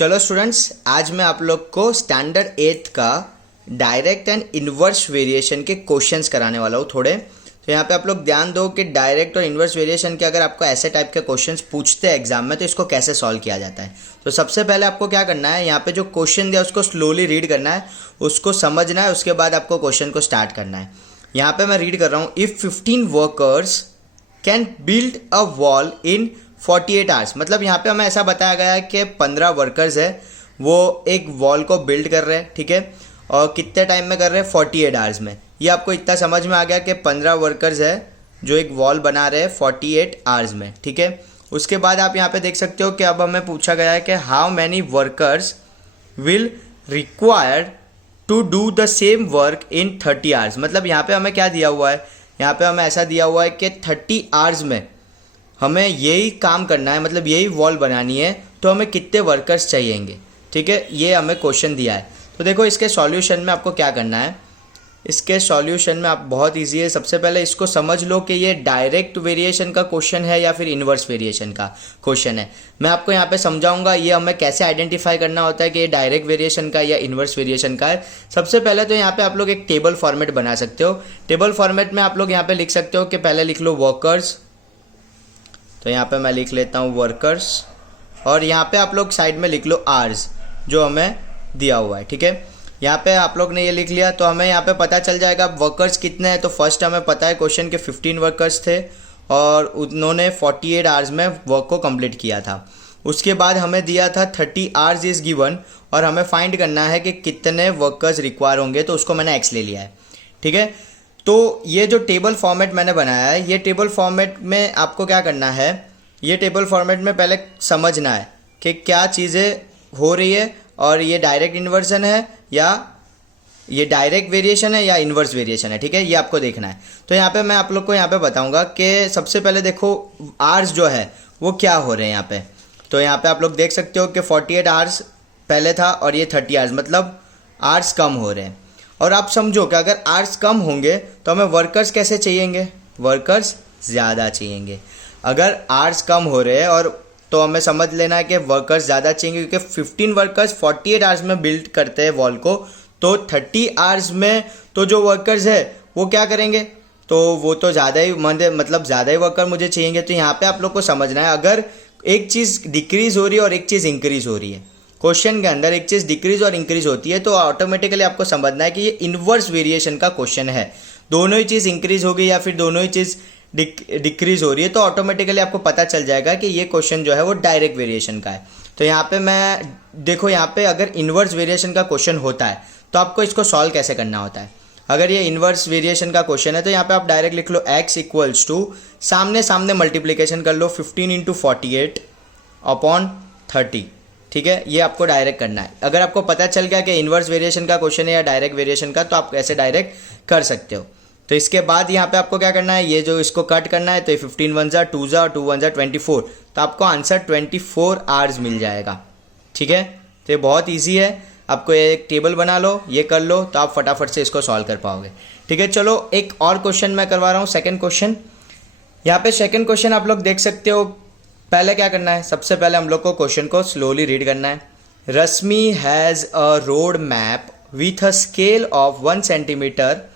चलो स्टूडेंट्स, आज मैं आप लोग को स्टैंडर्ड 8th का डायरेक्ट एंड इन्वर्स वेरिएशन के क्वेश्चंस कराने वाला हूँ थोड़े। तो यहाँ पे आप लोग ध्यान दो कि डायरेक्ट और इन्वर्स वेरिएशन के अगर आपको ऐसे टाइप के क्वेश्चंस पूछते हैं एग्जाम में तो इसको कैसे सॉल्व किया जाता है। तो सबसे पहले आपको क्या करना है, यहाँ पे जो क्वेश्चन दिया उसको स्लोली रीड करना है, उसको समझना है, उसके बाद आपको क्वेश्चन को स्टार्ट करना है। यहाँ पे मैं रीड कर रहा हूँ, if 15 workers can build a wall in 48 hours. मतलब यहाँ पे हमें ऐसा बताया गया है कि 15 वर्कर्स है वो एक वॉल को बिल्ड कर रहे हैं, ठीक है, और कितने टाइम में कर रहे हैं, 48 आवर्स में। ये आपको इतना समझ में आ गया कि 15 वर्कर्स है जो एक वॉल बना रहे हैं 48 आवर्स में, ठीक है। उसके बाद आप यहाँ पे देख सकते हो कि अब हमें पूछा गया है कि how many workers will required to do the same work in 30 hours. मतलब यहाँ पे हमें क्या दिया हुआ है, यहाँ पे हमें ऐसा दिया हुआ है कि 30 आवर्स में हमें यही काम करना है, मतलब यही वॉल बनानी है, तो हमें कितने वर्कर्स चाहिएंगे, ठीक है। ये हमें क्वेश्चन दिया है। तो देखो इसके सॉल्यूशन में आपको क्या करना है, इसके सॉल्यूशन में आप बहुत इजी है। सबसे पहले इसको समझ लो कि ये डायरेक्ट वेरिएशन का क्वेश्चन है या फिर इन्वर्स वेरिएशन का क्वेश्चन है। मैं आपको यहाँ पे समझाऊंगा ये हमें कैसे आइडेंटिफाई करना होता है कि ये डायरेक्ट वेरिएशन का या इन्वर्स वेरिएशन का है। सबसे पहले तो यहाँ पे आप लोग एक टेबल फॉर्मेट बना सकते हो। टेबल फॉर्मेट में आप लोग यहाँ पे लिख सकते हो कि पहले लिख लो वर्कर्स, तो यहाँ पे मैं लिख लेता हूँ वर्कर्स, और यहाँ पे आप लोग साइड में लिख लो आवर्स जो हमें दिया हुआ है, ठीक है। यहाँ पे आप लोग ने ये लिख लिया तो हमें यहाँ पे पता चल जाएगा वर्कर्स कितने हैं। तो फर्स्ट हमें पता है क्वेश्चन के 15 वर्कर्स थे और उन्होंने 48 आवर्स में वर्क को कंप्लीट किया था। उसके बाद हमें दिया था 30 आवर्स इज़ गिवन और हमें फाइंड करना है कि कितने वर्कर्स रिक्वायर होंगे, तो उसको मैंने एक्स ले लिया है, ठीक है। तो ये जो टेबल फॉर्मेट मैंने बनाया है, ये टेबल फॉर्मेट में आपको क्या करना है, ये टेबल फॉर्मेट में पहले समझना है कि क्या चीज़ें हो रही है और ये डायरेक्ट इन्वर्सन है या ये डायरेक्ट वेरिएशन है या इन्वर्स वेरिएशन है, ठीक है। ये आपको देखना है। तो यहाँ पे मैं आप लोग को यहाँ पे बताऊँगा कि सबसे पहले देखो आवर्स जो है वो क्या हो रहे हैं यहाँ पे। तो यहाँ पे आप लोग देख सकते हो कि 48 आवर्स पहले था और ये 30 आवर्स, मतलब आवर्स कम हो रहे हैं। और आप समझो कि अगर आवर्स कम होंगे तो हमें वर्कर्स कैसे चाहिएंगे, वर्कर्स ज़्यादा चाहिएंगे। अगर आवर्स कम हो रहे हैं और तो हमें समझ लेना है कि वर्कर्स ज़्यादा चाहिए, क्योंकि 15 वर्कर्स 48 आवर्स में बिल्ड करते हैं वॉल को, तो 30 आवर्स में तो जो वर्कर्स है वो क्या करेंगे, तो वो तो ज़्यादा ही मतलब ज़्यादा ही वर्कर मुझे चाहिए। तो यहाँ पे आप लोग को समझना है, अगर एक चीज़ डिक्रीज़ हो रही है और एक चीज़ इंक्रीज़ हो रही है, क्वेश्चन के अंदर एक चीज़ डिक्रीज और इंक्रीज होती है, तो ऑटोमेटिकली आपको समझना है कि ये इन्वर्स वेरिएशन का क्वेश्चन है। दोनों ही चीज़ इंक्रीज हो गई या फिर दोनों ही चीज़ डिक्रीज हो रही है, तो ऑटोमेटिकली आपको पता चल जाएगा कि ये क्वेश्चन जो है वो डायरेक्ट वेरिएशन का है। तो यहाँ पे मैं देखो, यहाँ पे अगर इन्वर्स वेरिएशन का क्वेश्चन होता है तो आपको इसको सॉल्व कैसे करना होता है। अगर ये इन्वर्स वेरिएशन का क्वेश्चन है तो यहाँ पे आप डायरेक्ट लिख लो x इक्वल्स टू सामने सामने मल्टीप्लीकेशन कर लो 15 इंटू 48 अपॉन 30, ठीक है। ये आपको डायरेक्ट करना है। अगर आपको पता चल गया कि इन्वर्स वेरिएशन का क्वेश्चन है या डायरेक्ट वेरिएशन का, तो आप ऐसे डायरेक्ट कर सकते हो। तो इसके बाद यहाँ पे आपको क्या करना है, ये जो इसको कट करना है, तो ये 15 1 जा 2 जा 2 1 जा 24, तो आपको आंसर 24 आवर्स मिल जाएगा, ठीक है। तो ये बहुत ईजी है, आपको ये एक टेबल बना लो, ये कर लो, तो आप फटाफट से इसको सॉल्व कर पाओगे, ठीक है। चलो एक और क्वेश्चन मैं करवा रहा हूँ, सेकेंड क्वेश्चन। यहाँ पे सेकेंड क्वेश्चन आप लोग देख सकते हो। पहले क्या करना है, सबसे पहले हम लोग को क्वेश्चन को स्लोली रीड करना है। Rashmi has a road map with a scale of 1 centimetre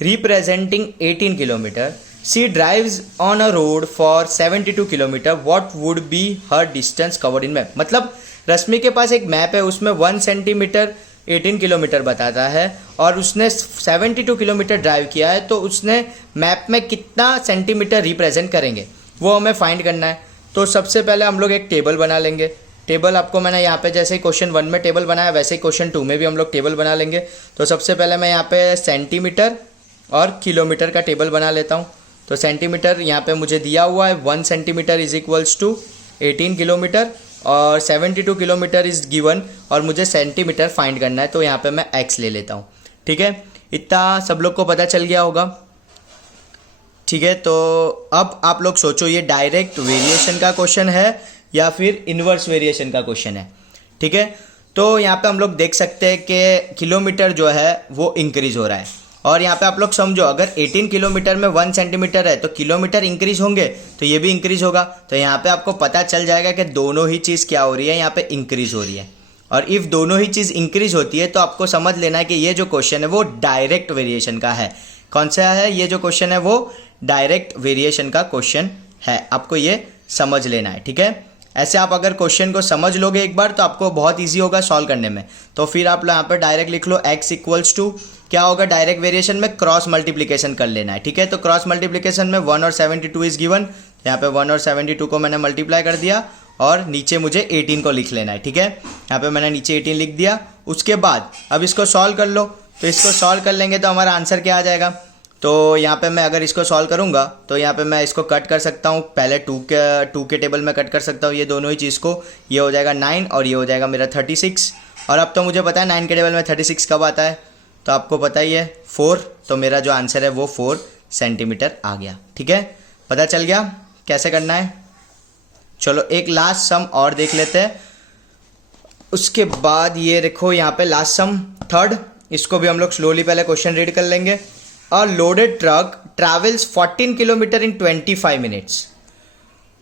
representing 18 kilometre. She drives on a road for 72 kilometre. What would be her distance covered in map. मतलब रश्मि के पास एक मैप है, उसमें 1 सेंटीमीटर 18 किलोमीटर बताता है और उसने 72 किलोमीटर ड्राइव किया है, तो उसने मैप में कितना सेंटीमीटर रिप्रेजेंट करेंगे वो हमें फाइंड करना है। तो सबसे पहले हम लोग एक टेबल बना लेंगे। टेबल आपको मैंने यहाँ पे जैसे ही क्वेश्चन 1 में टेबल बनाया वैसे ही क्वेश्चन 2 में भी हम लोग टेबल बना लेंगे। तो सबसे पहले मैं यहाँ पे सेंटीमीटर और किलोमीटर का टेबल बना लेता हूँ। तो सेंटीमीटर यहाँ पे मुझे दिया हुआ है, 1 centimetre is equals to 18 kilometre और 72 किलोमीटर इज गिवन और मुझे सेंटीमीटर फाइंड करना है, तो यहाँ पे मैं एक्स ले लेता हूँ, ठीक है। इतना सब लोग को पता चल गया होगा, ठीक है। तो अब आप लोग सोचो ये डायरेक्ट वेरिएशन का क्वेश्चन है या फिर इन्वर्स वेरिएशन का क्वेश्चन है, ठीक है। तो यहाँ पे हम लोग देख सकते हैं कि किलोमीटर जो है वो इंक्रीज हो रहा है और यहाँ पे आप लोग समझो, अगर 18 किलोमीटर में 1 सेंटीमीटर है तो किलोमीटर इंक्रीज होंगे तो ये भी इंक्रीज होगा। तो यहाँ पे आपको पता चल जाएगा कि दोनों ही चीज़ क्या हो रही है, यहाँ पे इंक्रीज हो रही है, और इफ़ दोनों ही चीज़ इंक्रीज होती है तो आपको समझ लेना है कि ये जो क्वेश्चन है वो डायरेक्ट वेरिएशन का है। कौन सा है ये जो क्वेश्चन है, वो डायरेक्ट वेरिएशन का क्वेश्चन है, आपको ये समझ लेना है, ठीक है। ऐसे आप अगर क्वेश्चन को समझ लोगे एक बार तो आपको बहुत ईजी होगा सॉल्व करने में। तो फिर आप यहाँ पर डायरेक्ट लिख लो x इक्वल्स टू क्या होगा, डायरेक्ट वेरिएशन में क्रॉस मल्टीप्लिकेशन कर लेना है, ठीक है। तो क्रॉस मल्टीप्लिकेशन में 1 और 72 इज गिवन, यहाँ पे 1 और 72 को मैंने मल्टीप्लाई कर दिया और नीचे मुझे 18 को लिख लेना है, ठीक है। यहाँ पे मैंने नीचे 18 लिख दिया। उसके बाद अब इसको सॉल्व कर लो, तो इसको सॉल्व कर लेंगे तो हमारा आंसर क्या आ जाएगा। तो यहाँ पे मैं अगर इसको सॉल्व करूँगा तो यहाँ पे मैं इसको कट कर सकता हूँ, पहले 2 के टेबल में कट कर सकता हूँ ये दोनों ही चीज़ को। ये हो जाएगा 9 और ये हो जाएगा मेरा 36। और अब तो मुझे पता है 9 के टेबल में 36 कब आता है, तो आपको पता ही है 4। तो मेरा जो आंसर है वो 4 सेंटीमीटर आ गया, ठीक है। पता चल गया कैसे करना है। चलो एक लास्ट सम और देख लेते हैं, उसके बाद ये देखो यहाँ पे लास्ट सम थर्ड, इसको भी हम लोग स्लोली पहले क्वेश्चन रीड कर लेंगे। A loaded truck travels 14 km in 25 minutes.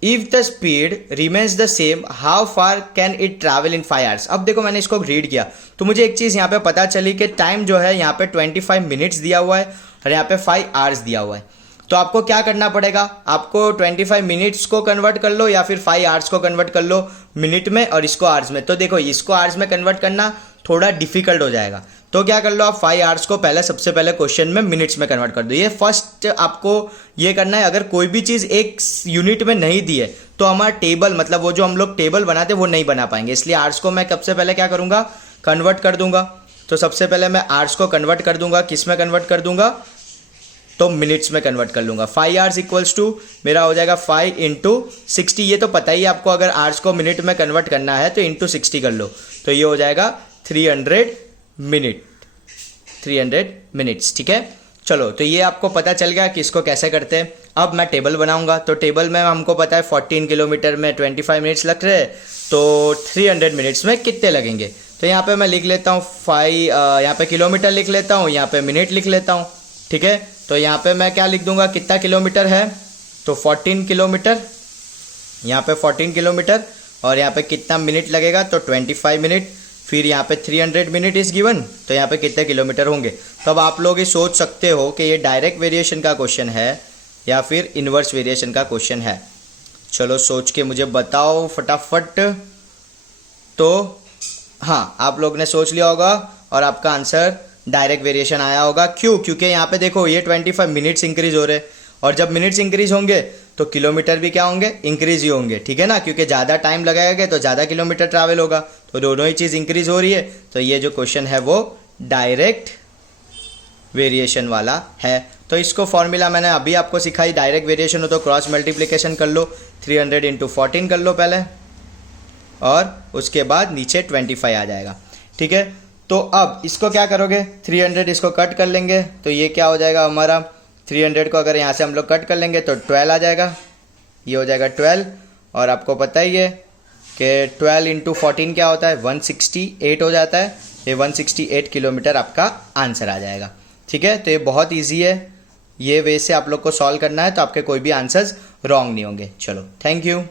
If the speed remains the same, how far can it travel in 5 hours? अब देखो मैंने इसको रीड किया तो मुझे एक चीज़ यहाँ पे पता चली कि टाइम जो है यहाँ पे 25 मिनट्स दिया हुआ है और यहाँ पे 5 आवर्स दिया हुआ है। तो आपको क्या करना पड़ेगा, आपको 25 मिनट्स को कन्वर्ट कर लो या फिर 5 आवर्स को कन्वर्ट कर लो मिनट में और इसको आवर्स में। तो देखो इसको आवर्स में कन्वर्ट करना थोड़ा डिफिकल्ट हो जाएगा, तो क्या कर लो आप 5 आवर्स को पहले सबसे पहले क्वेश्चन में मिनट्स में कन्वर्ट कर दो। ये फर्स्ट आपको ये करना है। अगर कोई भी चीज़ एक यूनिट में नहीं दी है तो हमारा टेबल मतलब वो जो हम लोग टेबल बनाते वो नहीं बना पाएंगे, इसलिए आवर्स को मैं सबसे पहले क्या करूँगा, कन्वर्ट कर दूंगा। तो सबसे पहले मैं आवर्स को कन्वर्ट कर दूंगा, किस में कन्वर्ट कर दूंगा, तो मिनट्स में कन्वर्ट कर लूँगा। 5 आवर्स इक्वल्स टू मेरा हो जाएगा 5 × 60। ये तो पता ही है आपको, अगर आवर्स को मिनट में कन्वर्ट करना है तो इंटू 60 कर लो, तो ये हो जाएगा 300 मिनट्स, ठीक है। चलो तो ये आपको पता चल गया कि इसको कैसे करते हैं। अब मैं टेबल बनाऊंगा, तो टेबल में हमको पता है 14 किलोमीटर में 25 मिनट्स लग रहे हैं, तो 300 मिनट्स में कितने लगेंगे। तो यहाँ पे मैं लिख लेता हूँ 5, यहाँ पे किलोमीटर लिख लेता हूँ, यहाँ पे मिनट लिख लेता हूँ, ठीक है। तो यहाँ पे मैं क्या लिख दूंगा, कितना किलोमीटर है, तो 14 किलोमीटर, यहाँ पे 14 किलोमीटर और यहाँ पे कितना मिनट लगेगा, तो 25 मिनट। फिर यहाँ पे 300 मिनट इज गिवन, तो यहाँ पे कितने किलोमीटर होंगे। तो अब आप लोग ये सोच सकते हो कि ये डायरेक्ट वेरिएशन का क्वेश्चन है या फिर इन्वर्स वेरिएशन का क्वेश्चन है। चलो सोच के मुझे बताओ फटाफट। तो हाँ, आप लोग ने सोच लिया होगा और आपका आंसर डायरेक्ट वेरिएशन आया होगा। क्यों? क्योंकि यहाँ पे देखो ये 25 मिनट्स इंक्रीज हो रहे हैं और जब मिनट्स इंक्रीज होंगे तो किलोमीटर भी क्या होंगे, इंक्रीज ही होंगे, ठीक है ना। क्योंकि ज़्यादा टाइम लगाएगा तो ज़्यादा किलोमीटर ट्रैवल होगा, तो दोनों ही चीज़ इंक्रीज हो रही है। तो ये जो क्वेश्चन है वो डायरेक्ट वेरिएशन वाला है। तो इसको फॉर्मूला मैंने अभी आपको सिखाई, डायरेक्ट वेरिएशन हो तो क्रॉस मल्टीप्लिकेशन कर लो, 300 × 14 कर लो पहले और उसके बाद नीचे 25 आ जाएगा, ठीक है। तो अब इसको क्या करोगे, 300 इसको कट कर लेंगे, तो ये क्या हो जाएगा हमारा, 300 को अगर यहाँ से हम लोग कट कर लेंगे तो 12 आ जाएगा, ये हो जाएगा 12। और आपको पता ही है कि 12 × 14 क्या होता है, 168 हो जाता है। ये 168 किलोमीटर आपका आंसर आ जाएगा, ठीक है। तो ये बहुत ईजी है, ये वे से आप लोग को सॉल्व करना है तो आपके कोई भी आंसर्स रॉन्ग नहीं होंगे। चलो थैंक यू।